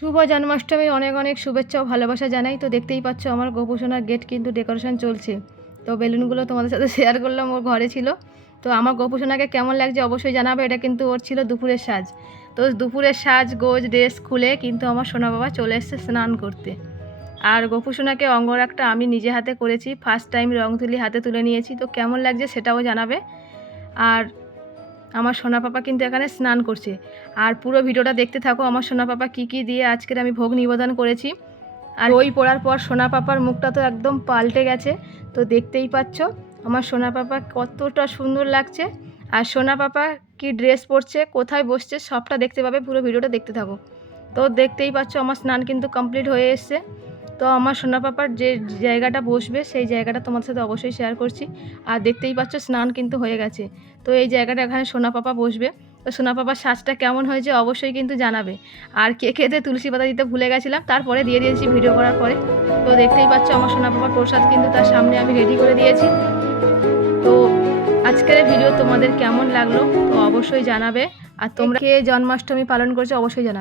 শুভ জন্মাষ্টমীর অনেক অনেক শুভেচ্ছা ও ভালোবাসা জানাই। তো দেখতেই পাচ্ছ আমার গোপুসোনার গেট কিন্তু ডেকোরেশন চলছে। তো বেলুনগুলো তোমাদের সাথে শেয়ার করলাম, ওর ঘরে ছিল। তো আমার গোপুসোনাকে কেমন লাগছে অবশ্যই জানাবে। এটা কিন্তু ওর ছিল দুপুরের সাজ। তো দুপুরের সাজ গোজ ড্রেস খুলে কিন্তু আমার সোনা বাবা চলে এসেছে স্নান করতে। আর গোপুসোনাকে অঙ্গরাগটা আমি নিজে হাতে করেছি, ফার্স্ট টাইম রং তুলি হাতে তুলে নিয়েছি। তো কেমন লাগছে সেটাও জানাবে। আর আমার সোনা পাপা কিন্তু এখানে স্নান করছে। আর পুরো ভিডিওটা দেখতে থাকো আমার সোনা পাপা কী কী দিয়ে আজকের আমি ভোগ নিবেদন করেছি। আর ওই পড়ার পর সোনা পাপার মুখটা তো একদম পাল্টে গেছে। তো দেখতেই পাচ্ছ আমার সোনা পাপা কতটা সুন্দর লাগছে। আর সোনা পাপা কি ড্রেস পরছে, কোথায় বসছে, সবটা দেখতে পাবে, পুরো ভিডিওটা দেখতে থাকো। তো দেখতেই পাচ্ছ আমার স্নান কিন্তু কমপ্লিট হয়ে এসছে। তো আমার সোনা পাপার যে জায়গাটা বসবে সেই জায়গাটা তোমাদের সাথে অবশ্যই শেয়ার করছি। আর দেখতেই পাচ্ছ স্নান কিন্তু হয়ে গেছে। তো এই জায়গাটা এখানে সোনা পাপা বসবে। তো সোনা পাপার সাজটা কেমন হয়েছে অবশ্যই কিন্তু জানাবে। আর কেকেতে তুলসী পাতা দিতে ভুলে গেছিলাম, তারপরে দিয়ে দিয়েছি ভিডিও করার পরে। তো দেখতেই পাচ্ছ আমার সোনা পাপার প্রসাদ কিন্তু তার সামনে আমি রেডি করে দিয়েছি। তো আজকের ভিডিও তোমাদের কেমন লাগলো তো অবশ্যই জানাবে। আর তোমরা কে জন্মাষ্টমী পালন করছো অবশ্যই জানাবে।